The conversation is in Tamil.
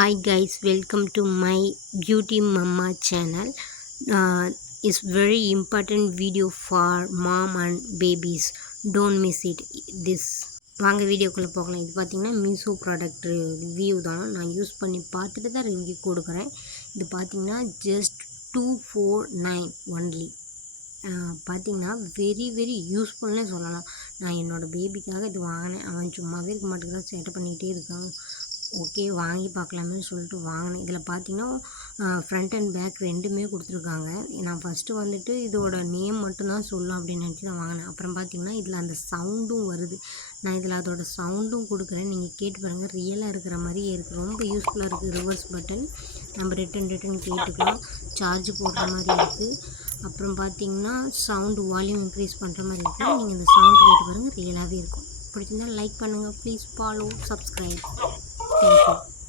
Hi guys, welcome to my Beauty Mama channel. It's very important video for mom and babies. Don't miss it. This வாங்க வீடியோக்குள்ளே போகலாம். இது பார்த்தீங்கன்னா மீஷோ ப்ராடக்ட் ரிவ்யூ தான். நான் யூஸ் பண்ணி பார்த்துட்டு தான் ரிவ்யூ கொடுக்குறேன். இது பார்த்தீங்கன்னா ஜஸ்ட் 249 ஒன்லி. பார்த்தீங்கன்னா வெரி யூஸ்ஃபுல்னே சொல்லலாம். நான் என்னோடய பேபிக்காக இது வாங்கினேன். அவன் சும்மாவே இருக்க மாட்டேங்கிறான், சேட்டை பண்ணிக்கிட்டே இருக்கான். ஓகே வாங்கி பார்க்கலாமேன்னு சொல்லிட்டு வாங்கினேன். இதில் பார்த்தீங்கன்னா ஃப்ரண்ட் அண்ட் பேக் ரெண்டுமே கொடுத்துருக்காங்க. நான் ஃபஸ்ட்டு வந்துட்டு இதோட நேம் மட்டும்தான் சொல்லும் அப்படின்னு நினச்சி நான் வாங்கினேன். அப்புறம் பார்த்தீங்கன்னா இதில் அந்த சவுண்டும் வருது. நான் இதில் அதோட சவுண்டும் கொடுக்குறேன், நீங்கள் கேட்டு பாருங்கள். ரியலாக இருக்கிற மாதிரியே இருக்குது. ரொம்ப யூஸ்ஃபுல்லாக இருக்குது. ரிவர்ஸ் பட்டன், நம்ம ரிட்டன் கேட்டுக்கலாம். சார்ஜ் போடுற மாதிரி இருக்குது. அப்புறம் பார்த்தீங்கன்னா சவுண்டு வால்யூம் இன்க்ரீஸ் பண்ணுற மாதிரி இருக்குது. நீங்கள் இந்த சவுண்டு கேட்டு பாருங்கள், ரியலாகவே இருக்கும். பிடிச்சிருந்தால் லைக் பண்ணுங்கள். Please follow, subscribe. Thank you.